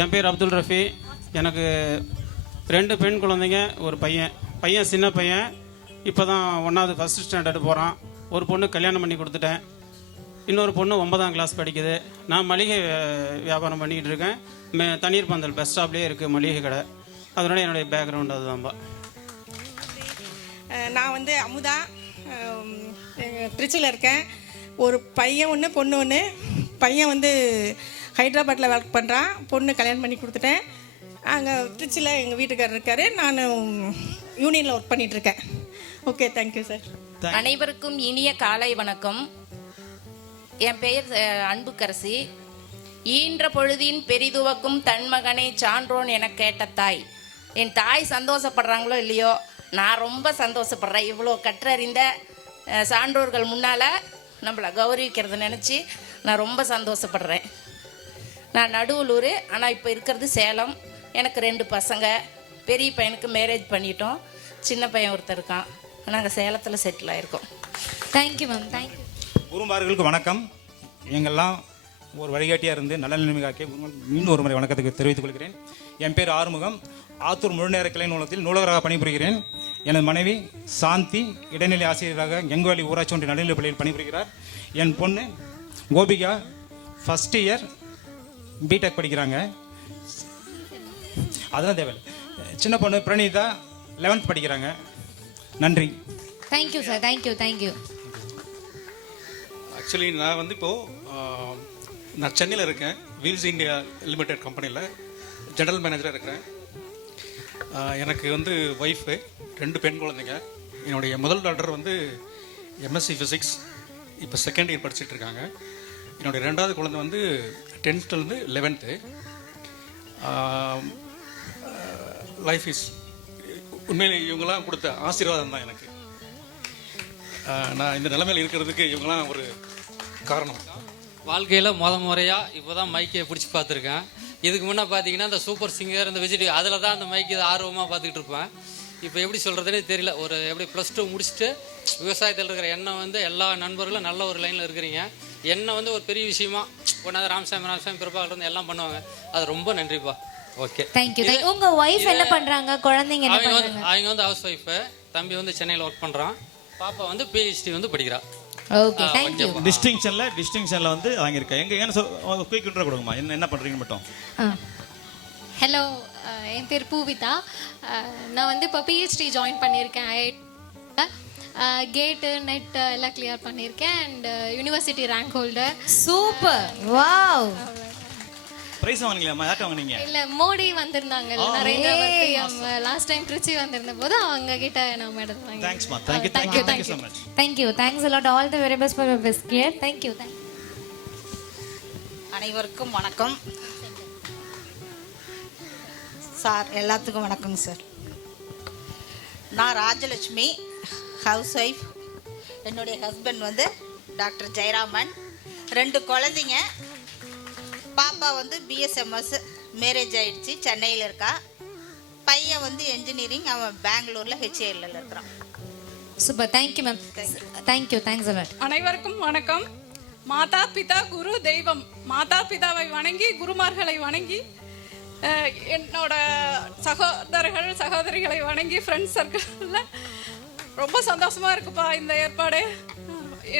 என் பேர் அப்துல் ரஃபி. எனக்கு 2 பெண் குழந்தைங்க, ஒரு பையன் சின்ன பையன், இப்போ தான் 1வது ஃபஸ்ட் ஸ்டாண்டர்டு போகிறான். ஒரு பொண்ணு கல்யாணம் பண்ணி கொடுத்துட்டேன். இன்னொரு பொண்ணு 9ஆம் கிளாஸ் படிக்குது. நான் மளிகை வியாபாரம் பண்ணிக்கிட்டு இருக்கேன். தண்ணீர் பந்தல் பஸ் ஸ்டாப்லேயே இருக்குது மளிகை கடை. அதனால என்னுடைய பேக்ரவுண்ட் அதுதான்பா. நான் வந்து அமுதா, திருச்சியில் இருக்கேன். ஒரு பையன் ஒன்று பொண்ணு ஒன்று. பையன் வந்து ஹைதராபாத்தில் ஒர்க் பண்ணுறான். பொண்ணு கல்யாணம் பண்ணி கொடுத்துட்டேன். அங்கே திருச்சியில் எங்கள் வீட்டுக்காரர் இருக்கார். நான் யூனியனில் ஒர்க் பண்ணிகிட்ருக்கேன். Okay, thank you sir. அனைவருக்கும் இனிய காலை வணக்கம். என் பெயர் அன்புக்கரசி. ஈன்ற பொழுதின் பெரிதுவக்கும் தன் மகனை சான்றோன் என கேட்ட தாய். என் தாய் சந்தோஷப்படுறாங்களோ இல்லையோ, நான் ரொம்ப சந்தோஷப்படுறேன். இவ்வளோ கற்றறிந்த சான்றோர்கள் முன்னால் நம்மளை கௌரவிக்கிறத நினச்சி நான் ரொம்ப சந்தோஷப்படுறேன். நான் நடுவலூர், ஆனால் இப்போ இருக்கிறது சேலம். எனக்கு 2 பசங்க. பெரிய பையனுக்கு மேரேஜ் பண்ணிட்டோம். சின்ன பையன் ஒருத்தர் இருக்கான். நாங்கள் சேலத்தில் செட்டில் ஆகிருக்கோம். Thank you ma'am. தேங்க்யூ. குருமார்களுக்கு வணக்கம். எங்கெல்லாம் ஒரு வழிகாட்டியாக இருந்து நல்ல நிலைமை காக்க மீண்டும் ஒரு முறை வணக்கத்துக்கு தெரிவித்துக் கொள்கிறேன். என் பேர் ஆறுமுகம். ஆத்தூர் முழுநேர கிளை நூலகத்தில் நூலகராக பணிபுரிகிறேன். எனது மனைவி சாந்தி இடைநிலை ஆசிரியராக எங்குவாலி ஊராட்சி ஒன்றிய நடுநிலைப் பள்ளியில் பணிபுரிகிறார். என் பொண்ணு கோபிகா ஃபஸ்ட் இயர் பிடெக் படிக்கிறாங்க. அதெல்லாம் தேவை. சின்ன பொண்ணு பிரணீதா 11th படிக்கிறாங்க. நன்றி. Thank you sir. தேங்க்யூ. ஆக்சுவலி நான் வந்து இப்போது நான் சென்னையில் இருக்கேன். வீல்ஸ் இந்தியா லிமிடெட் கம்பெனியில் ஜெனரல் மேனேஜராக இருக்கிறேன். எனக்கு வந்து ஒய்ஃபு, 2 பெண் குழந்தைங்க. என்னுடைய முதல் டாக்டர் வந்து எம்எஸ்சி ஃபிசிக்ஸ், இப்போ 2nd இயர் படிச்சுட்டு இருக்காங்க. என்னுடைய 2வது குழந்தை வந்து 10th 11th. லைஃப் இஸ் உண்மையிலே இவங்கெல்லாம் கொடுத்த ஆசீர்வாதம் தான் எனக்கு. நான் இந்த நிலைமையில் இருக்கிறதுக்கு இவங்கெல்லாம் ஒரு காரணம். வாழ்க்கையில் முறையாக இப்போ தான் மைக்கை பிடிச்சி பார்த்துருக்கேன். இதுக்கு முன்னே பார்த்தீங்கன்னா இந்த சூப்பர் சிங்கர், இந்த விஜய், அதில் தான் அந்த மைக்கு ஆர்வமாக பார்த்துக்கிட்டு இருப்பேன். இப்போ எப்படி சொல்கிறதுனே தெரியல. ஒரு எப்படி +2 முடிச்சுட்டு விவசாயத்தில் இருக்கிற எண்ணெய் வந்து எல்லா நண்பர்களும் நல்ல ஒரு லைனில் இருக்கிறீங்க. எண்ணெய் வந்து ஒரு பெரிய விஷயமா ஒன்றாவது ராமசாமி பிரபாகர் வந்து எல்லாம் பண்ணுவாங்க. அது ரொம்ப நன்றிப்பா. Okay, thank you. உங்க வைஃப் என்ன பண்றாங்க? குழந்தைங்க என்ன பண்றாங்க? அவங்க வந்து ஹவுஸ் ஒய்ஃப். தம்பி வந்து சென்னையில் ஒர்க் பண்ணுறான். பாப்பா வந்து PhD வந்து படிக்கிறா. Okay, thank you. டிஸ்டிங்ஷன்ல வந்து வாங்கியிருக்கேன். எங்க குயிக் இன்ட்ரோ கொடுங்கம்மா. என்ன பண்றீங்க மட்டும். ஹலோ, என் பேர் பூவிதா. நான் வந்து இப்போ PhD ஜாயின் பண்ணியிருக்கேன். கேட்டு நெட் எல்லாம் கிளியர் பண்ணியிருக்கேன். And university rank holder. Super. Wow. Prize வாங்குனீங்களா? யார்ட்ட வாங்குனீங்க? இல்ல, மோடி வந்திருந்தாங்க நரேந்திர மோடி. லாஸ்ட் டைம் திருச்சி வந்திருந்த போது அவங்க கிட்ட நான் மெடல் வாங்கினேன். தேங்க்ஸ் மா. Thank you so much. Thank you. Thanks a lot. All the very best for your best care. Thank you. அனைவருக்கும் வணக்கம் சார். எல்லாத்துக்கும் வணக்கங்க சார். நான் ராஜலட்சுமி, ஹவுஸ் ஒய்ஃப். என்னுடைய ஹஸ்பண்ட் வந்து டாக்டர் ஜெயராமன். 2 குழந்தைங்க. பாப்பா வந்து BSMS மேரேஜ் ஆயிடுச்சு, சென்னையில் இருக்கா. பையன் வந்து என்ஜினியரிங், அவன் பெங்களூரில் HAL இருக்கிறான். Super. Thank you ma'am. Thank you. Thanks a lot. அனைவருக்கும் வணக்கம். மாதா பிதா குரு தெய்வம். மாதா பிதாவை வணங்கி, குருமார்களை வணங்கி, என்னோட சகோதரர்கள் சகோதரிகளை வணங்கி, ஃப்ரெண்ட்ஸ் சர்க்கிளில் ரொம்ப சந்தோஷமாக இருக்குப்பா இந்த ஏற்பாடு.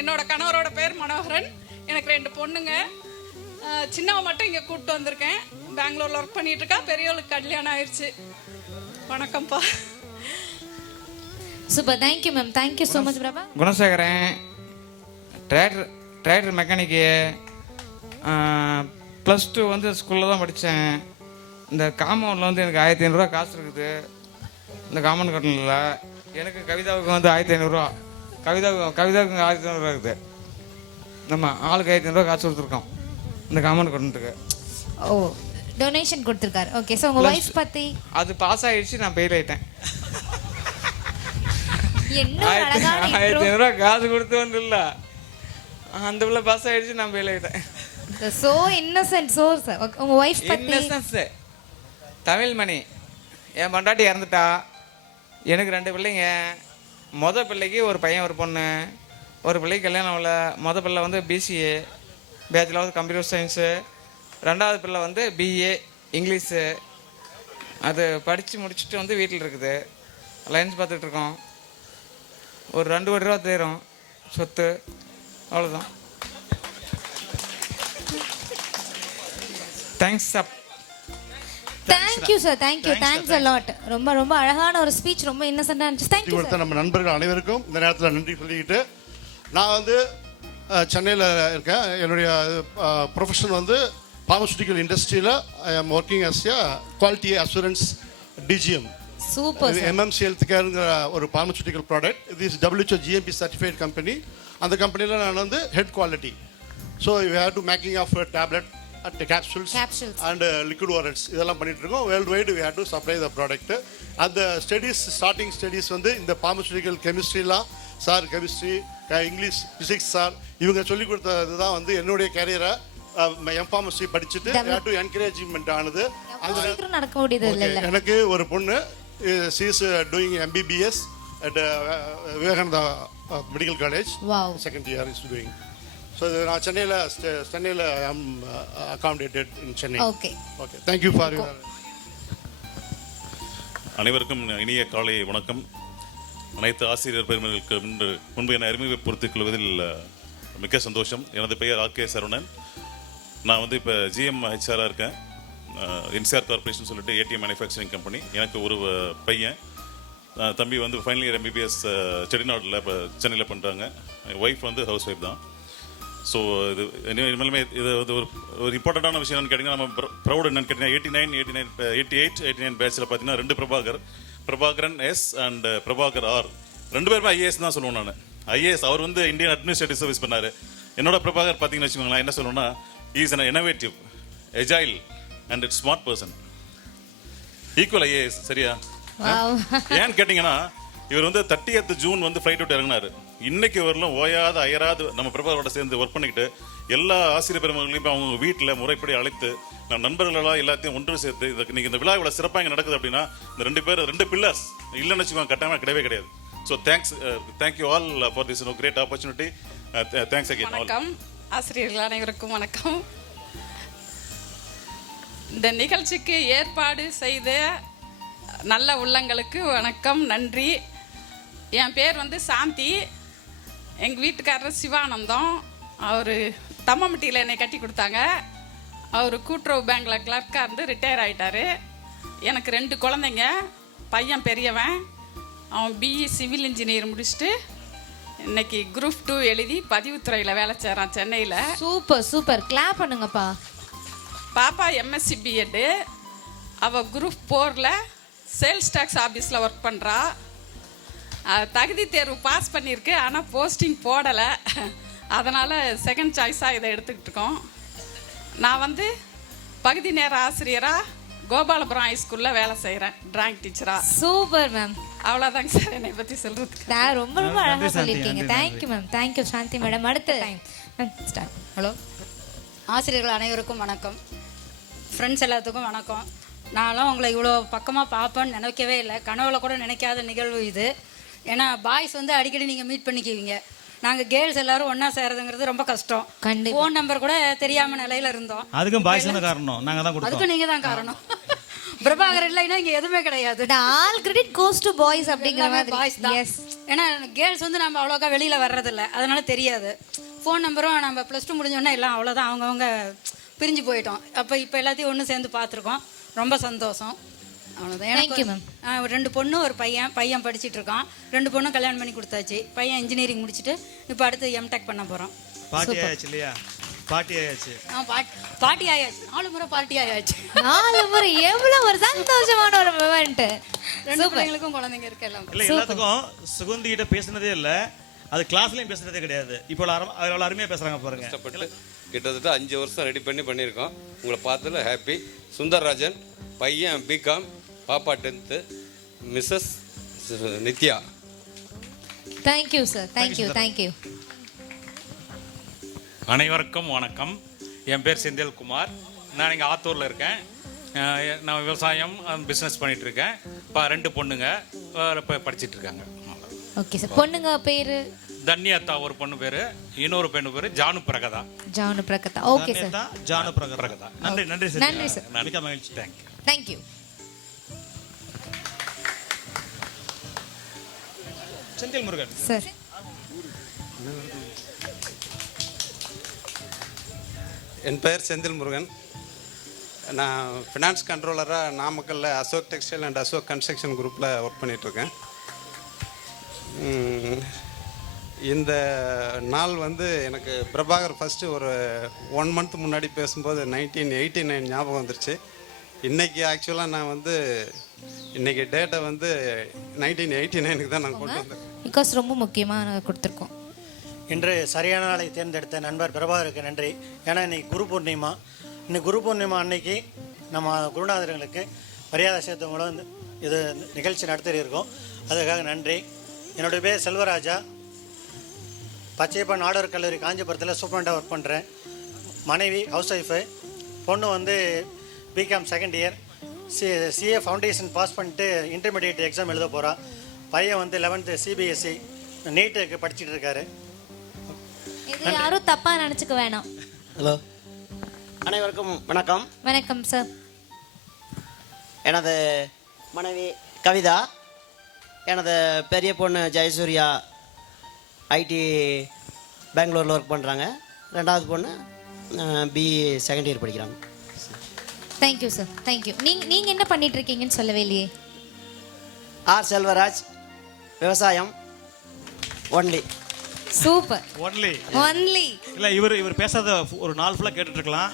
என்னோட கணவரோட பேர் மனோகரன். எனக்கு 2 பொண்ணுங்க. சின்னவ மட்டும் இங்கே கூப்பிட்டு வந்திருக்கேன். பெங்களூரில் ஒர்க் பண்ணிட்டு இருக்கா. பெரியவளுக்கு கல்யாணம் ஆயிடுச்சு. வணக்கம்ப்பா. Super. Thank you ma'am. Thank you so much Prabha. Gunasekaran, tractor mechanic. +2 வந்து ஸ்கூலில் தான் படித்தேன். இந்த காம்பவுண்டில் வந்து எனக்கு 1500 காசு இருக்குது. இந்த காம்பவுண்ட் கட்டணில் எனக்கு கவிதாவுக்கு வந்து 1500. கவிதாவுக்கு 1500 இருக்குது. நம்ம ஆளுக்கு 1500 காசு கொடுத்துருக்கோம் இந்த காம்பவுண்ட் கட்டணத்துக்கு. ஓ, டொனேஷன் கொடுத்துருக்காரு. ஓகே. ஸோ உங்கள் வைஃப் பற்றி? அது பாஸ் ஆகிடுச்சு, நான் ஃபெயில் ஆகிட்டேன். என்ன 1500 காசு கொடுத்து வந்து இல்லை, அந்த பிள்ளை பாஸ் ஆகிடுச்சு, நான் ஃபெயில் ஆகிட்டேன். So Innocent. ஸோ சார் உங்கள் வைஃப் பற்றி? இன்னசென்ஸ் தமிழ்மணி. என் பொண்டாட்டி இறந்துட்டா. எனக்கு 2 பிள்ளைங்க. மொதல் பிள்ளைக்கு ஒரு பையன் ஒரு பொண்ணு. ஒரு பிள்ளைக்கு கல்யாணம் இல்லை. மொதல் பிள்ளை வந்து BCA bachelor of computer science. 2வது பிள்ளை வந்து BA இங்கிலீஷு. அது படித்து முடிச்சுட்டு வந்து வீட்டில் இருக்குது. லைன்ஸ் பார்த்துட்ருக்கோம். ஒரு 2 கோடி ரூபா தேரும் சொத்து, அவ்வளோதான். Thanks up. Thank you sir, thank you, thanks a lot. ரொம்ப ரொம்ப அழகான ஒரு ஸ்பீச், ரொம்ப இன்னசென்ட்டாக இருந்துச்சு. Thank you sir. நம்ம நண்பர்கள் அனைவருக்கும் இந்த நேரத்தில் நன்றி சொல்லிக்கிட்டு, நான் வந்து சென்னையில் இருக்கேன். என்னுடைய ப்ரொஃபஷன் வந்து பார்மசூட்டிக்கல் இண்டஸ்ட்ரியில் I am working as a quality assurance DGM. Super. MMC health கேருங்கிற ஒரு பார்மசூட்டிக்கல் ப்ராடக்ட். இது is WHO GMP certified company. அந்த கம்பெனியில் நான் வந்து head quality. So you have to making of tablet at capsules and liquid orals இதெல்லாம் பண்ணிட்டு இருக்கோம். World wide we have to supply the product. அந்த ஸ்டடீஸ், ஸ்டார்டிங் ஸ்டடீஸ் வந்து இந்த பார்மசூட்டிக்கல் கெமிஸ்ட்ரிலாம் sir, chemistry, English, physics sir இவங்க சொல்லிக் கொடுத்தது தான் வந்து என்னுடைய கேரியரை எம்ஃபார்மசி படிச்சுட்டு டு என்கரேஜ்மெண்ட் ஆனது. அந்த நடக்க முடியுது இல்லை. எனக்கு ஒரு பொண்ணு, she is doing MBBS at Vivekananda medical college. Second year is doing. So நான் சென்னையில் I'm accommodated in Chennai. Okay okay, thank you for your. அனைவருக்கும் இனிய காலை வணக்கம். அனைத்து ஆசிரியர் பெருமக்களுக்கு முன்பு என அறிமுகப்படுத்திக் கொள்வதில் மிக்க சந்தோஷம். எனது பெயர் RK சரவணன். நான் வந்து இப்போ GMHR இருக்கேன். NCR கார்பரேஷன் சொல்லிட்டு ATM மேனுஃபேக்சரிங் கம்பெனி. எனக்கு ஒரு பையன், தம்பி வந்து ஃபைனல் இயர் MBBS செட்டிநாட்டில் இப்போ சென்னையில் பண்ணுறாங்க. ஒய்ஃப் வந்து ஹவுஸ் ஒய்ஃப் தான். ஸோ இது இனிமேலுமே இது வந்து ஒரு இம்பார்ட்டண்ட்டான விஷயம் என்னன்னு கேட்டிங்கன்னா, நம்ம ப்ரௌட் என்னன்னு கேட்டிங்கன்னா 88 பேட்சில் பார்த்தீங்கன்னா 2 Prabhakaran S and Prabhakar R, 2 பேருமே IAS தான் சொல்லுவேன் நான். IAS அவர் வந்து இந்தியன் அட்மினிஸ்ட்ரேட்டிவ் சர்வீஸ் பண்ணார். என்னோட பிரபாகர் பார்த்தீங்கன்னு வச்சுக்கோங்களேன், என்ன சொல்லணும்னா is an innovative, agile and smart person. Equal IAS. சரியா? ஏன்னு கேட்டிங்கன்னா, இவர் வந்து 30th ஜூன் வந்து ஃப்ளைட் விட்டு இறங்கினார். இன்னைக்கு வரலும் ஓயாத அயராது நம்ம பிரபாகரோட சேர்ந்து ஒர்க் பண்ணிக்கிட்டு எல்லா ஆசிரியர் பெருமகளையும் அவங்க வீட்டில் முறைப்படி அழைத்து நம்ம நண்பர்களெல்லாம் எல்லாத்தையும் ஒன்று சேர்த்து இன்னைக்கு இந்த விழா இவ்வளோ சிறப்பாக இங்கே நடக்குது அப்படின்னா இந்த 2 பில்லர்ஸ் இல்லைன்னு வச்சுக்கோங்க, கட்டாயமாக கிடையவே கிடையாது. So thank you all for this great opportunity. Thanks again. வணக்கம் ஆசிரியர்கள் அனைவருக்கும் வணக்கம். இந்த நிகழ்ச்சிக்கு ஏற்பாடு செய்த நல்ல உள்ளங்களுக்கு வணக்கம், நன்றி. என் பேர் வந்து சாந்தி. எங்கள் வீட்டுக்காரர் சிவானந்தம். அவர் தம்மம்பட்டியில் என்னை கட்டி கொடுத்தாங்க. அவர் கூட்டுறவு பேங்கில் கிளர்க்காக இருந்து ரிட்டையர் ஆகிட்டார். எனக்கு 2 குழந்தைங்க. பையன் பெரியவன், அவன் BE சிவில் இன்ஜினியர் முடிச்சுட்டு இன்னைக்கு குரூப் 2 எழுதி பதிவுத்துறையில் வேலை செய்கிறான் சென்னையில். சூப்பர் சூப்பர், கிளாப் பண்ணுங்கப்பா. பாப்பா MSc B.Ed. அவள் குரூப் 4ல் சேல்ஸ் டேக்ஸ் ஆஃபீஸில் ஒர்க் பண்ணுறா. தகுதி தேர்வு பாஸ் பண்ணியிருக்கு, ஆனால் போஸ்டிங் போடலை. அதனால் செகண்ட் சாய்ஸாக இதை எடுத்துக்கிட்டு இருக்கோம். நான் வந்து பகுதி நேர ஆசிரியராக கோபாலபுரம் ஹைஸ்கூலில் வேலை செய்கிறேன், டிராயிங் டீச்சராக. Super ma'am. அவ்வளோதாங்க சார் என்னை பற்றி சொல்கிறதுக்கு. நான் ரொம்ப ரொம்ப அழகாக சொல்லியிருக்கீங்க. Thank you ma'am. தேங்க்யூ சாந்தி மேடம். அடுத்த டைம் ஸ்டார்ட். ஹலோ ஆசிரியர்கள் அனைவருக்கும் வணக்கம். ஃப்ரெண்ட்ஸ் எல்லாத்துக்கும் வணக்கம். நான்லாம் உங்களை இவ்வளோ பக்கமாக பார்ப்பேன்னு நினைக்கவே இல்லை. கனவுல கூட நினைக்காத நிகழ்வு இது. ஏன்னா பாய்ஸ் வந்து அடிக்கடி நீங்கள் மீட் பண்ணிக்குவீங்க. நாங்கள் கேர்ள்ஸ் எல்லாரும் ஒன்றா சேரதுங்கிறது ரொம்ப கஷ்டம். ஃபோன் நம்பர் கூட தெரியாமல் நிலையில் இருந்தோம். அதுக்கும் பாய்ஸ் தான் காரணம், நாங்கள் தான் கொடுத்தோம். அதுக்கும் நீங்கள் தான் காரணம். பிரபாகர் இல்லைன்னா இங்கே எதுவுமே கிடையாது. All credit goes to boys அப்படிங்கிற மாதிரி. பாய்ஸ் தான். ஏன்னா கேர்ள்ஸ் வந்து நம்ம அவ்வளோக்கா வெளியில் வர்றதில்ல, அதனால தெரியாது. ஃபோன் நம்பரும் நம்ம +2 முடிஞ்சோன்னா எல்லாம் அவ்வளோதான், அவங்கவுங்க பிரிஞ்சு போயிட்டோம். அப்போ இப்போ எல்லாத்தையும் ஒன்று சேர்ந்து பார்த்துருக்கோம். ரொம்ப சந்தோஷம். அவ்வளோதான். எனக்கு 2 பொண்ணு ஒரு பையன் படிச்சுட்டு இருக்கான். 2 பொண்ணும் கல்யாணம் பண்ணி கொடுத்தாச்சு. பையன் இன்ஜினியரிங் முடிச்சுட்டு இப்போ அடுத்து M.Tech பண்ண போகிறோம். பாட்டி ஆயாச்சு இல்லையா? பாட்டி ஆயாச்சு. பாட்டி ஆயாச்சு. 4 முறை பாட்டி ஆயாச்சு. 4 முறை எவ்வளோ ஒரு சந்தோஷமான ஒரு மூமெண்ட். 2 பிள்ளைங்களுக்கும் குழந்தைங்க இருக்கு. எல்லாம் இல்லை, எல்லாத்துக்கும் சுகந்தி கிட்ட பேசுனதே இல்லை, அது கிளாஸ்லையும் பேசுனதே கிடையாது. இப்போ அவ்வளோ அருமையாக பேசுகிறாங்க பாருங்க. கஷ்டப்பட்டு கிட்டத்தட்ட 5 வருஷம் ரெடி பண்ணியிருக்கோம். உங்களை பார்த்ததில் ஹாப்பி. சுந்தர்ராஜன், பையன் BCom, பாப்பா 10th, Mrs Nithya. Thank you sir. Thank you. அனைவருக்கும் வணக்கம். என் பேர் செந்தில்குமார். நான் இங்கே ஆத்தூரில் இருக்கேன். நான் விவசாயம் பிஸ்னஸ் பண்ணிட்டு இருக்கேன். 2 பொண்ணுங்க இப்போ படிச்சுட்டு இருக்காங்க. Okay sir. பொண்ணுங்க பேர் தன்யத்தா ஒரு பொண்ணு பேர், இன்னொரு பெண்ணு பேர் ஜானு பிரகதா. ஜானு பிரகதா. Okay sir. ஜானு பிரகதா. நன்றி நன்றி சார். நன்றி சார். மிக்க மகிழ்ச்சி. தேங்க்யூ. செந்தில் முருகன் சார். என் பெயர் செந்தில் முருகன். நான் ஃபினான்ஸ் கண்ட்ரோலராக நாமக்கல்ல Ashok textile and Ashok construction குரூப்பில் ஒர்க் பண்ணிகிட்ருக்கேன். இந்த நாள் வந்து எனக்கு பிரபாகர் ஃபஸ்ட்டு ஒரு 1 மந்த் முன்னாடி பேசும்போது 1989 ஞாபகம் வந்துருச்சு. இன்றைக்கி ஆக்சுவலாக நான் வந்து இன்றைக்கி டேட்டை வந்து 1989க்கு தான் நான் கொண்டு வந்தேன். பிகாஸ் ரொம்ப முக்கியமாக நாங்கள் கொடுத்துருக்கோம். இன்று சரியான நாளை தேர்ந்தெடுத்த நண்பர் பிரபாகருக்கு நன்றி. ஏன்னா இன்னைக்கு குரு பூர்ணிமா. இன்னைக்கு குரு பூர்ணிமா அன்னைக்கு நம்ம குருநாதர்களுக்கு மரியாதை சேர்த்தவங்களும் இது நிகழ்ச்சி நடத்தியிருக்கோம். அதுக்காக நன்றி. என்னுடைய பேர் செல்வராஜா. பச்சையப்பன் ஆடவர் கல்லூரி காஞ்சிபுரத்தில் சூப்பரண்டாக ஒர்க் பண்ணுறேன். மனைவி ஹவுஸ் ஒய்ஃபு. பொண்ணு வந்து BCom second year CA foundation pass பண்ணிட்டு இன்டர்மீடியட் எக்ஸாம் எழுத போகிறா. பையன் வந்து 11th CBSE நீட்டுக்கு படிச்சுட்டு இருக்காரு. இது யாரும் தப்பாக நினச்சிக்க வேணாம். ஹலோ, அனைவருக்கும் வணக்கம். வணக்கம் சார். எனது மனைவி கவிதா, எனது பெரிய பொண்ணு ஜெயசூர்யா ஐடி பெங்களூரில் ஒர்க் பண்ணுறாங்க. 2வது பொண்ணு BE செகண்ட் இயர் படிக்கிறாங்க. Thank you sir. தேங்க்யூ. நீங்கள் என்ன பண்ணிட்டு இருக்கீங்கன்னு சொல்லவே இல்லையே. ஆர் செல்வராஜ், விவசாயம் ஒன்லி. சூப்பர். ஒன்லி இல்ல இவர் பேசாத ஒரு நாள் ஃபுல்லாக கேட்டுட்டு இருக்கலாம்.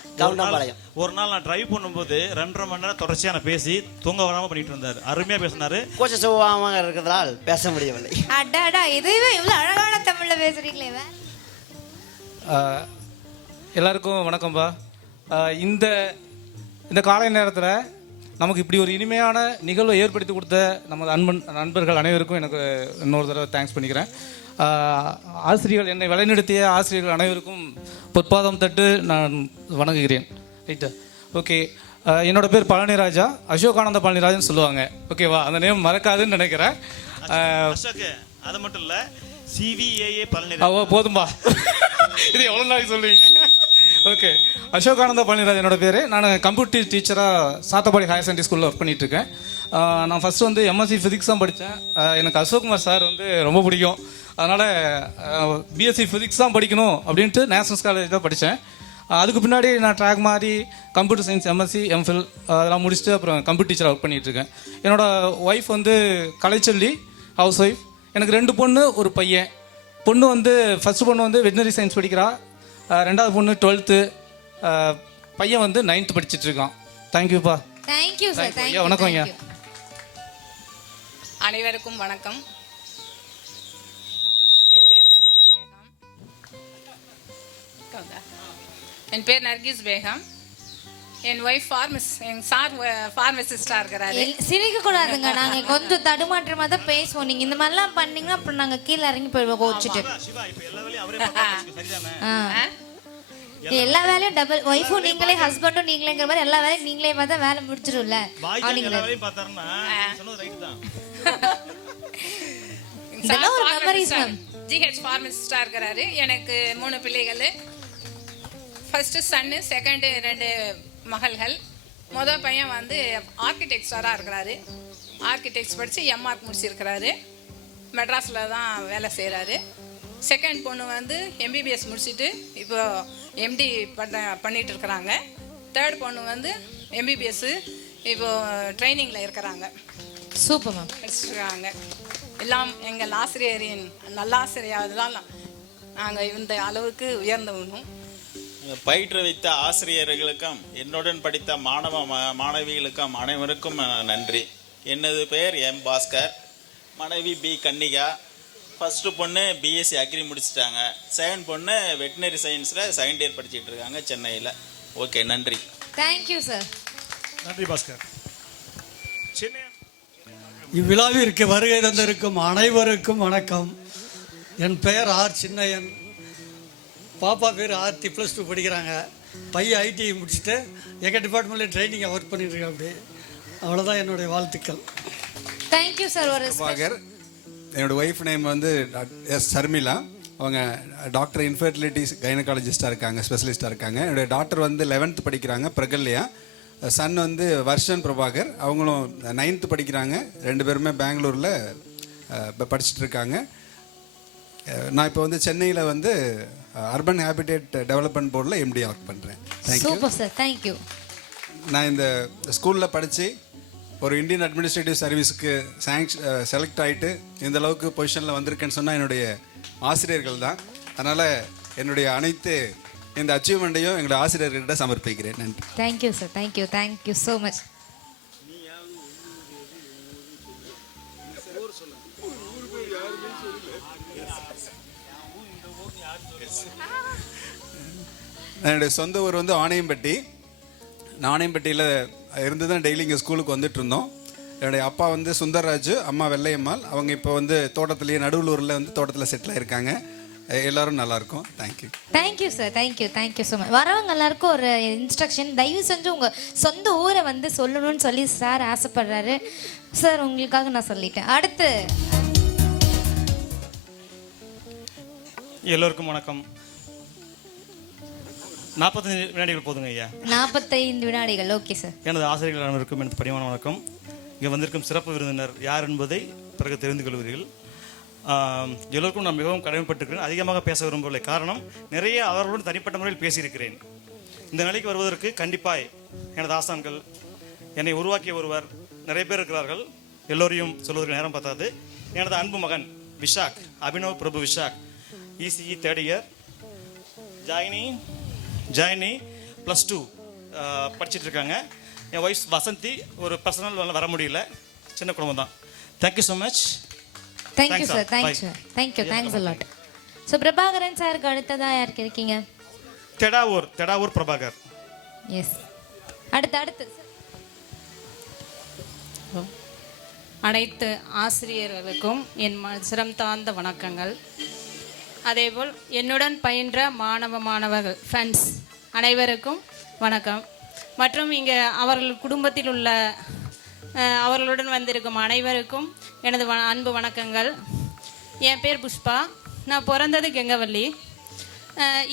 ஒரு நாள் நான் டிரைவ் பண்ணும்போது 2.5 மணி நேரம் தொடர்ச்சியாக நான் பேசி தூங்க வராமல் பண்ணிட்டு இருந்தார். அருமையாக பேசினாரு. கொஞ்சம் சுகமாக இருக்கிறதால் பேச முடியவில்லை. அடாடா, இதுவே இவ்வளோ அழகான தமிழில் பேசுறீங்களே. எல்லாருக்கும் வணக்கம்பா. இந்த இந்த காலை நேரத்தில் நமக்கு இப்படி ஒரு இனிமையான நிகழ்வை ஏற்படுத்தி கொடுத்த நமது நண்பர்கள் அனைவருக்கும் எனக்கு இன்னொரு தடவை தேங்க்ஸ் பண்ணிக்கிறேன். ஆசிரியர்கள், என்னை வழிநடத்திய ஆசிரியர்கள் அனைவருக்கும் பொற்பாதம் தட்டு நான் வணங்குகிறேன். ரைட்டா? ஓகே. என்னோட பேர் பழனிராஜா, அசோகானந்த பழனிராஜன் சொல்லுவாங்க. ஓகேவா? அந்த நேம் மறக்காதுன்னு நினைக்கிறேன். அது மட்டும் இல்லை, CVAA பழனிராஜா. போதும்பா, இது எவ்வளோ நாளைக்கு சொல்லுவீங்க? ஓகே. அசோகானந்த பழனிராஜ் என்னோட பேர். நான் கம்ப்யூட்டர் டீச்சராக சாத்தப்பாடி ஹையர் செகண்டரி ஸ்கூலில் ஒர்க் பண்ணிகிட்ருக்கேன். நான் ஃபஸ்ட்டு வந்து MSc ஃபிசிக்ஸ் தான் படித்தேன். எனக்கு அசோக்குமார் சார் வந்து ரொம்ப பிடிக்கும். அதனால் BSc ஃபிசிக்ஸ் தான் படிக்கணும் அப்படின்ட்டு நேஷனல்ஸ் காலேஜ் தான் படித்தேன். அதுக்கு பின்னாடி நான் ட்ராக் மாதிரி கம்ப்யூட்டர் சயின்ஸ் MSc MPhil அதெல்லாம் முடிச்சுட்டு அப்புறம் கம்ப்யூட்டர் டீச்சராக ஒர்க் பண்ணிகிட்ருக்கேன். என்னோடய ஒய்ஃப் வந்து கலைச்செல்வி, ஹவுஸ் ஒய்ஃப். எனக்கு 2 பொண்ணு ஒரு பையன். பொண்ணு வந்து ஃபஸ்ட்டு பொண்ணு வந்து வெட்டினரி சயின்ஸ் படிக்கிறா. 2வது பொண்ணு 12th. பையன் வந்து 9th படிச்சுட்டு இருக்கான். தேங்க்யூப்பா. Thank you sir. ஐயா வணக்கம். ஐயா அனைவருக்கும் வணக்கம். என் பேர் நர்கிஸ் பேகம். என் ஒய்ஃப் எங்கள் சார் ஃபார்மசிஸ்டாக இருக்கிறாரு. சிரிக்க கூடாதுங்க. நாங்கள் கொஞ்சம் தடுமாற்றமாக தான் பேசுவோம். நீங்கள் இந்த மாதிரிலாம் பண்ணீங்கன்னா அப்புறம் நாங்கள் கீழே இறங்கி போயிடுவோம் கோச்சிட்டு. எல்லா வேலையும் டபுள் ஒய்ஃபும் நீங்களே, ஹஸ்பண்டும் நீங்களேங்கிற மாதிரி எல்லா வேலையும் நீங்களே பார்த்தா வேலை முடிச்சிடும்ல. இதெல்லாம் ஒரு மெமரிஸ் மேம். GH ஃபார்மசிஸ்டாக இருக்கிறாரு. எனக்கு 3 பிள்ளைகள். ஃபர்ஸ்ட்டு சன்னு, செகண்டு 2 மகள்கள். மொதல் பையன் வந்து ஆர்கிடெக்சராக இருக்கிறாரு. ஆர்கிடெக்ட்ஸ் படித்து MArch முடிச்சிருக்கிறாரு. மெட்ராஸில் தான் வேலை செய்கிறாரு. செகண்ட் பொண்ணு வந்து MBBS முடிச்சுட்டு இப்போ MD பண்ணிட்டு இருக்கிறாங்க. தேர்ட் பொண்ணு வந்து MBBS இப்போ ட்ரைனிங்கில் இருக்கிறாங்க. Super ma'am. படிச்சுருக்காங்க. எல்லாம் எங்கள் ஆசிரியரின் நல்லாசிரியர் தான் நாங்கள் இந்த அளவுக்கு உயர்ந்தவனும். பயிற்றுவித்த ஆசிரியர்களுக்கும் என்னுடன் படித்த மாணவிகளுக்கும் அனைவருக்கும் நன்றி. எனது பெயர் M. பாஸ்கர். மனைவி B. கன்னிகா. ஃபஸ்ட்டு பொண்ணு BSc அக்ரி முடிச்சிட்டாங்க. செகண்ட் பொண்ணு வெட்டினரி சயின்ஸில் செகண்ட் இயர் படிச்சுட்டு இருக்காங்க சென்னையில். ஓகே, நன்றி. Thank you sir. நன்றி பாஸ்கர். இவ்விழாவிற்கு வருகை தந்திருக்கும் அனைவருக்கும் வணக்கம். என் பெயர் ஆர் சின்னையன். பாப்பா பேர் ஆர்த்தி, +2 படிக்கிறாங்க. பையன் ITI முடிச்சுட்டு எங்கள் டிபார்ட்மெண்ட்டில் ட்ரைனிங்கை ஒர்க் பண்ணிட்டு இருக்கேன். அப்படி அவ்வளோதான் என்னுடைய வாழ்த்துக்கள். Thank you sir. ஒரு பாகர். என்னோட ஒய்ஃப் நேம் வந்து S. சர்மிளா. அவங்க டாக்டர் இன்ஃபர்டிலிட்டி கைனகாலஜிஸ்டாக இருக்காங்க, ஸ்பெஷலிஸ்ட்டாக இருக்காங்க. என்னுடைய டாக்டர் வந்து 11th படிக்கிறாங்க, பிரகல்யா. சன் வந்து வர்ஷன் பிரபாகர், அவங்களும் 9th படிக்கிறாங்க. 2 பேருமே பெங்களூரில் படிச்சுட்டு இருக்காங்க. நான் இப்போ வந்து சென்னையில் வந்து அர்பன் ஹேபிடேட் டெவலப்மெண்ட் போர்டில் எம்டி ஒர்க் பண்ணுறேன். Super sir, thank you. நான் இந்த ஸ்கூலில் படித்து ஒரு இந்தியன் அட்மினிஸ்ட்ரேட்டிவ் சர்வீஸுக்கு செலக்ட் ஆகிட்டு இந்த அளவுக்கு பொசிஷனில் வந்திருக்கேன்னு சொன்னால் என்னுடைய ஆசிரியர்கள் தான். அதனால் என்னுடைய அனைத்து இந்த அச்சீவ்மெண்ட்டையும் எங்களுடைய ஆசிரியர்கிட்ட சமர்ப்பிக்கிறேன். நன்றி. Thank you sir, thank you so much. என்னுடைய சொந்த ஊர் வந்து ஆணையம்பட்டி. நான் ஆணையம்பட்டியில் இருந்து தான் டெய்லி இங்கே ஸ்கூலுக்கு வந்துட்டு இருந்தோம். என்னுடைய அப்பா வந்து சுந்தர்ராஜ், அம்மா வெள்ளையம்மாள். அவங்க இப்போ வந்து தோட்டத்திலேயே நடுவலூரில் வந்து தோட்டத்தில் செட்டில் ஆயிருக்காங்க. எல்லாரும் நல்லாயிருக்கும். Thank you. Thank you sir, thank you so much. வரவங்க எல்லாருக்கும் ஒரு இன்ஸ்ட்ரக்ஷன், தயவு செஞ்சு உங்கள் சொந்த ஊரை வந்து சொல்லணும்னு சொல்லி சார் ஆசைப்படுறாரு. சார் உங்களுக்காக நான் சொல்லிட்டேன். அடுத்து எல்லோருக்கும் வணக்கம். 45 வினாடிகள் போதுங்க ஐயா. 45 வினாடிகள். Okay sir. எனது ஆசிரியர்கள் அனைவருக்கும் எனது பணிவான வணக்கம். இங்கே வந்திருக்கும் சிறப்பு விருந்தினர் யார் என்பதை பிறகு தெரிந்து கொள்வீர்கள். எல்லோருக்கும் நான் மிகவும் கடமைப்பட்டிருக்கிறேன். அதிகமாக பேச விரும்பவில்லை. காரணம், நிறைய அவர்களுடன் தனிப்பட்ட முறையில் பேசியிருக்கிறேன். இந்த நிலைக்கு வருவதற்கு கண்டிப்பாக எனது ஆசான்கள், என்னை உருவாக்கிய ஒருவர், நிறைய பேர் இருக்கிறார்கள். எல்லோரையும் சொல்வதற்கு நேரம் பார்த்தாது. எனது அன்பு மகன் விஷாக், அபினவ் பிரபு Vizag, ECE 3rd year, joinee +2 படிச்சுட்டு இருக்காங்க. என் ஒய்ஃப் வசந்தி, ஒரு பர்சனல் வர முடியல, சின்ன குடும்பம் தான். Thank you so much. Thank you sir, thanks a lot. So Prabhakaran சாருக்கு அடுத்ததாக யாருக்கு இருக்கீங்க? தெடாவூர் பிரபாகர். எஸ். அடுத்து அனைத்து ஆசிரியர்களுக்கும் என் சிரம் தாழ்ந்த வணக்கங்கள். அதேபோல் என்னுடன் பயின்ற மாணவர்கள் ஃப்ரெண்ட்ஸ் அனைவருக்கும் வணக்கம். மற்றும் இங்கே அவர்கள் குடும்பத்தில் உள்ள அவர்களுடன் வந்திருக்கும் அனைவருக்கும் எனது அன்பு வணக்கங்கள். என் பேர் புஷ்பா. நான் பிறந்தது கெங்கவல்லி.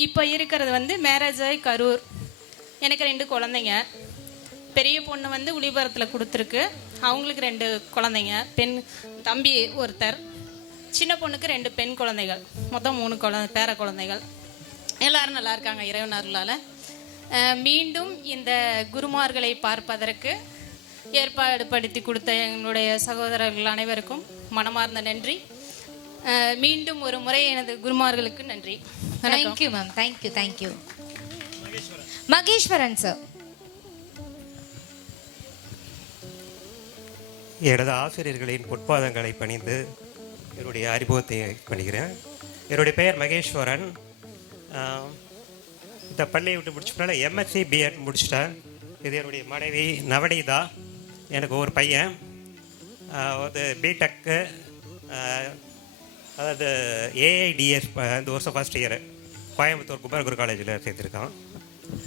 இப்போ இருக்கிறது வந்து மேரேஜ் ஆகி கரூர். எனக்கு 2 குழந்தைங்க. பெரிய பொண்ணு வந்து உளிபுரத்தில் கொடுத்துருக்கு. அவங்களுக்கு 2 குழந்தைங்க, பெண் தம்பி ஒருத்தர். சின்ன பொண்ணுக்கு 2 பெண் குழந்தைகள், மொத்தம் 3 பேர குழந்தைகள். எல்லாரும் நல்லா இருக்காங்க இறைவன் அருளால். மீண்டும் இந்த குருமார்களை பார்ப்பதற்கு ஏற்பாடு படுத்தி கொடுத்த எங்களுடைய சகோதரர்கள் அனைவருக்கும் மனமார்ந்த நன்றி. மீண்டும் ஒரு முறை எனது குருமார்களுக்கு நன்றி. Thank you ma'am. Thank you. Maheswaran sir. எனது ஆசிரியர்களின் பொற்பாதங்களை பணிந்து என்னுடைய அறிமுகத்தை பண்ணுகிறேன். என்னுடைய பெயர் மகேஸ்வரன். இந்த பள்ளியை விட்டு முடிச்சுனால MSc B.Ed முடிச்சிட்டேன். இது என்னுடைய மனைவி நவநீதா. எனக்கு ஒரு பையன் வந்து பிடெக்கு, அதாவது AIDS இந்த வருஷம் ஃபர்ஸ்ட் இயர் கோயம்புத்தூர் குமரகுரு காலேஜில் சேர்த்துருக்கான்.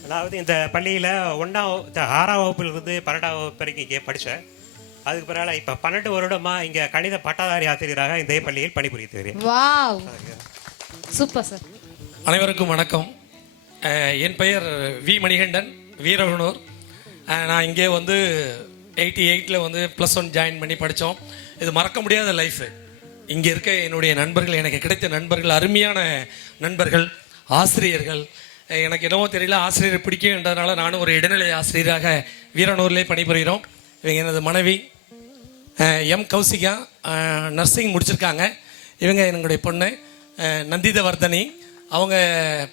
அதாவது இந்த பள்ளியில் 6ஆம் வகுப்பிலிருந்து 12ஆம் வகுப்பு வரைக்கும் இங்கே படித்தேன். அதுக்கு பிறகு இப்போ 12 வருடமாக இங்கே கணித பட்டதாரி ஆசிரியராக இந்த பள்ளியில் பணிபுரிகிறேன். Wow, super sir. அனைவருக்கும் வணக்கம். என் பெயர் வி மணிகண்டன், வீரவனூர். நான் இங்கே வந்து 88 வந்து +1 ஜாயின் பண்ணி படித்தோம். இது மறக்க முடியாத லைஃபு. இங்கே இருக்க என்னுடைய நண்பர்கள், எனக்கு கிடைத்த நண்பர்கள், அருமையான நண்பர்கள், ஆசிரியர்கள். எனக்கு என்னவோ தெரியல, ஆசிரியர் பிடிக்குன்றதுனால நானும் ஒரு இடைநிலை ஆசிரியராக வீரவனூர்லேயே பணிபுரிகிறோம். இவங்க எனது மனைவி எம் கௌசிகா, நர்சிங் முடிச்சிருக்காங்க. இவங்க என்னுடைய பொண்ணு நந்திதவர்தனி, அவங்க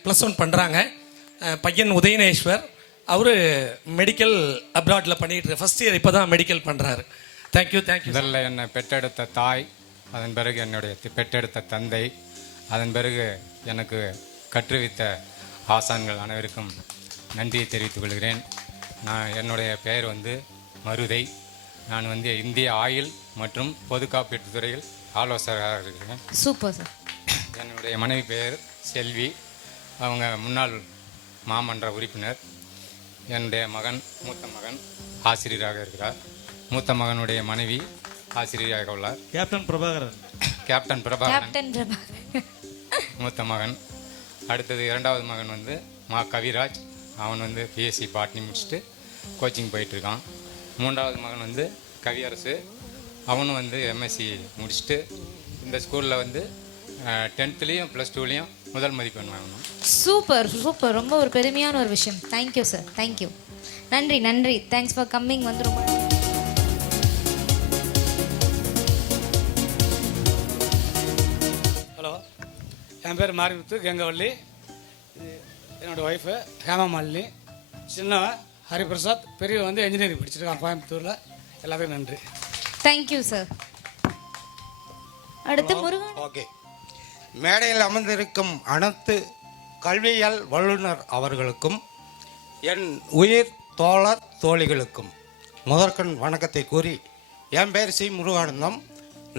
+1 பண்ணுறாங்க. பையன் உதயநேஸ்வர், அவர் மெடிக்கல் அப்ராடில் பண்ணிட்டு ஃபர்ஸ்ட் இயர் இப்போ தான் மெடிக்கல் பண்ணுறாரு. தேங்க்யூ. முதல்ல என்னை பெற்றெடுத்த தாய், அதன் பிறகு என்னுடைய பெற்றெடுத்த தந்தை, அதன் பிறகு எனக்கு கற்றுவித்த ஆசான்கள் அனைவருக்கும் நன்றியை தெரிவித்துக் கொள்கிறேன். என்னுடைய பெயர் வந்து மருதை. நான் வந்து இந்திய ஆயில் மற்றும் பொது காப்பீட்டு துறையில் ஆலோசகராக இருக்கிறேன். Super sir. என்னுடைய மனைவி பெயர் செல்வி, அவங்க முன்னாள் மாமன்ற உறுப்பினர். என்னுடைய மகன், மூத்த மகன் ஆசிரியராக இருக்கிறார். மூத்த மகனுடைய மனைவி ஆசிரியராக உள்ளார். கேப்டன் பிரபாகரன். மூத்த மகன். அடுத்தது இரண்டாவது மகன் வந்து மா கவிராஜ். அவன் வந்து பிஎஸ்சி பாட்னி முடிச்சுட்டு கோச்சிங் போயிட்டுருக்கான். மூன்றாவது மகன் வந்து கவியரசு. அவனும் வந்து எம்எஸ்சி முடிச்சுட்டு இந்த ஸ்கூலில் வந்து 10th + 2 முதல் மதிப்பெண் வாங்கணும். சூப்பர் சூப்பர், ரொம்ப ஒரு பெருமையான ஒரு விஷயம். Thank you sir, thank you. நன்றி நன்றி, தேங்க்ஸ் ஃபார் கம்மிங். வந்து ரொம்ப ஹலோ, என் பேர் மாரிமுத்து கங்கவள்ளி. என்னோடய ஒய்ஃபு ஹேமமாலினி. சின்னவன் ஹரிபிரசாத். பெரியவன் வந்து இன்ஜினியரிங் படிச்சிருக்கான் கோயம்புத்தூரில். எல்லாத்துக்கும் நன்றி. Thank you sir. அடுத்து முருகன். ஓகே. மேடையில் அமர்ந்திருக்கும் அனைத்து கல்வியியல் வல்லுநர் அவர்களுக்கும் என் உயிர் தோழர் தோழிகளுக்கும் முதற்கண் வணக்கத்தை கூறி, என் பேர் சி முருகானந்தம்.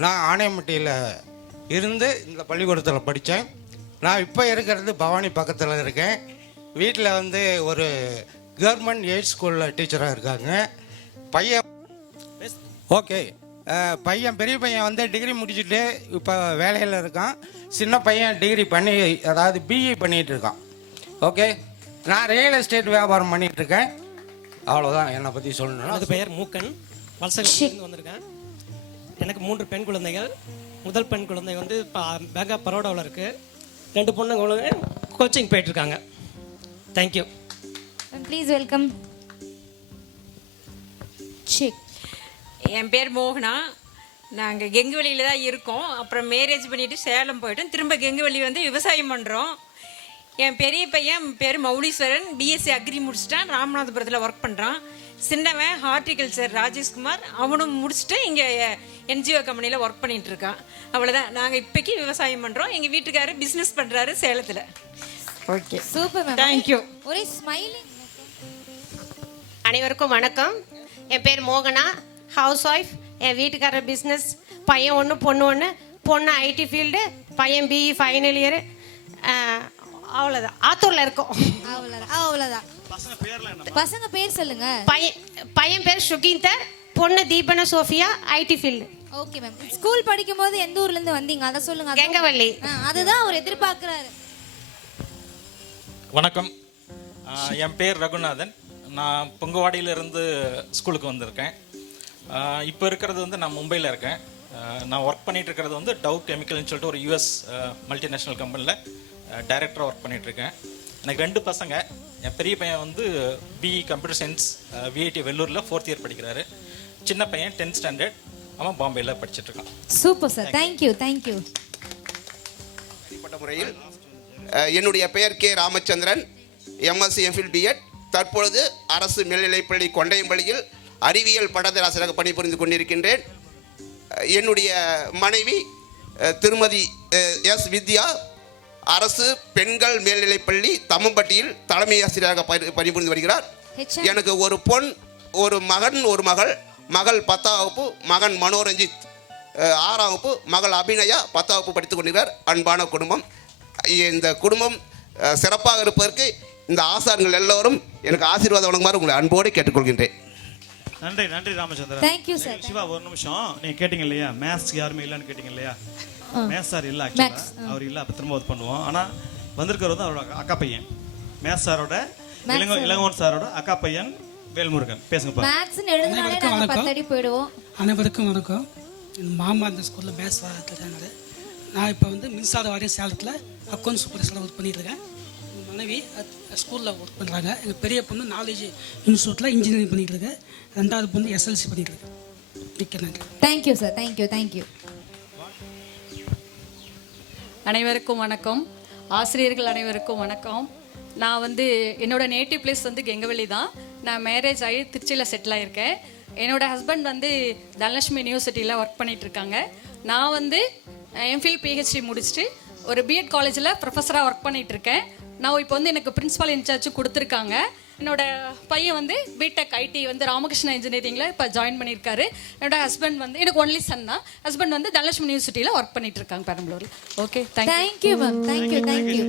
நான் ஆணையம்பட்டியில் இருந்து இந்த பள்ளிக்கூடத்தில் படித்தேன். நான் இப்போ இருக்கிறது பவானி பக்கத்தில் இருக்கேன். வீட்டில் வந்து ஒரு கவர்மெண்ட் எய்ட் ஸ்கூலில் டீச்சராக இருக்காங்க. பையன் ஓகே, பெரிய பையன் வந்து டிகிரி முடிச்சுட்டு இப்போ வேலையில் இருக்கான். சின்ன பையன் டிகிரி பண்ணி, அதாவது பிஇ பண்ணிகிட்டு இருக்கான். ஓகே, நான் ரியல் எஸ்டேட் வியாபாரம் பண்ணிகிட்ருக்கேன். அவ்வளோதான் என்னை பற்றி சொல்லணும். அது பெயர் மூக்கன். வலசகத்திலிருந்து வந்திருக்கேன். எனக்கு 3 பெண் குழந்தைகள். முதல் பெண் குழந்தை வந்து இப்போ பேங்க் ஆஃப் பரோடாவில் இருக்குது. 2 பொண்ணுங்க கோச்சிங் போயிட்டுருக்காங்க. தேங்க்யூ. Please welcome. என் பேர் மோகனா. நாங்கள் கெங்குவெளியில் தான் இருக்கோம். அப்புறம் மேரேஜ் பண்ணிவிட்டு சேலம் போயிட்டோம். திரும்ப கெங்குவெளி வந்து விவசாயம் பண்ணுறோம். என் பெரிய பையன் பேர் மௌலீஸ்வரன். பிஎஸ்சி அக்ரி முடிச்சிட்டான். ராமநாதபுரத்தில் ஒர்க் பண்ணுறான். சின்னவன் ஹார்டிகல்ச்சர் ராஜேஷ்குமார். அவனும் முடிச்சுட்டு இங்கே என்ஜிஓ கம்பெனியில் ஒர்க் பண்ணிகிட்டு இருக்கான். அவ்வளோதான். நாங்கள் இப்போக்கி விவசாயம் பண்ணுறோம். எங்கள் வீட்டுக்காரர் பிஸ்னஸ் பண்ணுறாரு சேலத்தில். Okay, super ma'am. தேங்க்யூ. ஒரே ஸ்மைலிங். அனைவருக்கும் வணக்கம். என் பேர் மோகனா, ஹவுஸ் ஒய்ஃப். என் வீட்டுக்காரர் பிஸ்னஸ். பையன் 1 பொண்ணு 1. பொண்ணு ஐடி ஃபீல்டு, பையன் பிஇ ஃபைனல் இயர். அவ்வளோதான். ஆத்தூரில் இருக்கோம். அவ்வளோதான். பசங்க பேர் சொல்லுங்க. பையன் பேர் சுகீந்தர், பொண்ணு Deepana Sophia, IT field. Okay ma'am. School படிக்கும் போது எந்த ஊர்ல இருந்து வந்தீங்க அதை சொல்லுங்க. கெங்கவள்ளி. அதுதான் அவர் எதிர்பார்க்கிறாரு. வணக்கம், என் பேர் ரகுநாதன். நான் பொங்குவாடியிலிருந்து ஸ்கூலுக்கு வந்திருக்கேன். இப்போ இருக்கிறது வந்து நான் மும்பையில் இருக்கேன். நான் ஒர்க் பண்ணிகிட்டு இருக்கிறது வந்து டவ் கெமிக்கல்னு சொல்லிட்டு ஒரு யூஎஸ் மல்டிநேஷ்னல் கம்பெனியில் டைரக்டராக ஒர்க் பண்ணிகிட்ருக்கேன். எனக்கு 2 பசங்க. என் பெரிய பையன் வந்து பிஇ கம்ப்யூட்டர் சயின்ஸ் விஐடி வெள்ளூரில் 4th இயர் படிக்கிறாரு. சின்ன பையன் 10th ஸ்டாண்டர்ட். அவன் பாம்பேயில் படிச்சுட்ருக்கான். Super sir, thank you thank you. தனிப்பட்ட முறையில் என்னுடைய பெயர் K Ramachandran. MSc MPhil BEd. தற்பொழுது அரசு மேல்நிலைப்பள்ளி கொண்டையம்பள்ளியில் அறிவியல் பட்டதாரியாக பணிபுரிந்து கொண்டிருக்கின்றேன். என்னுடைய மனைவி திருமதி எஸ் வித்யா அரசு பெண்கள் மேல்நிலைப்பள்ளி தம்மம்பட்டியில் தலைமை ஆசிரியராக பணிபுரிந்து வருகிறார். எனக்கு ஒரு பொன், ஒரு மகன், ஒரு மகள். மகள் 10ஆம் வகுப்பு, மகன் மனோரஞ்சித் 6ஆம் வகுப்பு, மகள் அபிநயா 10ஆம் வகுப்பு படித்துக் கொண்டிருக்கிறார். அன்பான குடும்பம். இந்த குடும்பம் சிறப்பாக இருப்பதற்கு இந்த ஆசான்கள் எல்லோரும் எனக்கு ஆசீர்வாதம் வழங்குமாறு உங்களை அன்போடு கேட்டுக்கொள்கின்றேன். நன்றி நன்றி ராமச்சந்திரன். Thank you sir. சிவா, ஒரு நிமிஷம். நீங்கள் கேட்டிங்க இல்லையா, மேத்ஸ் யாருமே இல்லைன்னு கேட்டிங்க இல்லையா? மேத்ஸ் சார் இல்லை, ஆக்சுவலாக அவர் இல்லை. அப்போ திரும்ப ஒர்க் பண்ணுவோம். ஆனால் வந்திருக்கிறது வந்து அவரோட அக்கா பையன். மேத்ஸ் சாரோட இளங்கோன் சாரோட அக்கா பையன் வேல்முருகன். பேசுங்க. அனைவருக்கும் வணக்கம். என் மாமா இந்த ஸ்கூலில் மேத்ஸ் வாரத்தில். நான் இப்போ வந்து மின்சார வாரியம் சேலத்தில் அக்கௌண்ட் சூப்பர்வைசராக ஒர்க் பண்ணிட்டுருக்கேன். மனைவி ஸ்கூலில் ஒர்க் பண்ணுறாங்க. எங்கள் பெரிய பொண்ணு நாலேஜ் இன்ஸ்டியூட்டில் இன்ஜினியரிங் பண்ணிகிட்டு இருக்கு. 2வது பொண்ணு எஸ்எல்சி பண்ணிகிட்டு இருக்கு. மிக்க நன்றி. Thank you sir, thank you thank you. அனைவருக்கும் வணக்கம். ஆசிரியர்கள் அனைவருக்கும் வணக்கம். நான் வந்து என்னோட நேட்டிவ் பிளேஸ் வந்து கெங்கவள்ளி தான். நான் மேரேஜ் ஆகி திருச்சியில் செட்டில் ஆகியிருக்கேன். என்னோட ஹஸ்பண்ட் வந்து தனலட்சுமி யூனிவர்சிட்டியில் ஒர்க் பண்ணிகிட்டு இருக்காங்க. நான் வந்து எம்ஃபில் பிஹெச்டி முடிச்சுட்டு ஒரு பிஎட் காலேஜில் ப்ரொஃபஸராக ஒர்க் பண்ணிகிட்டு இருக்கேன். நான் இப்போ வந்து எனக்கு பிரின்சிபால் இன்சார்ஜ் கொடுத்துருக்காங்க. என்னோட பையன் வந்து பிடெக் ஐடி வந்து ராமகிருஷ்ணா இன்ஜினியரிங்கில் இப்போ ஜாயின் பண்ணியிருக்காரு. என்னோட ஹஸ்பண்ட் வந்து எனக்கு ஒன்லி சன் தான். ஹஸ்பண்ட் வந்து தனலட்சுமி யூனிவர்சிட்டியில் ஒர்க் பண்ணிட்டு இருக்காங்க பெரம்பலூரில். Okay, thank you ma'am. Thank you thank you.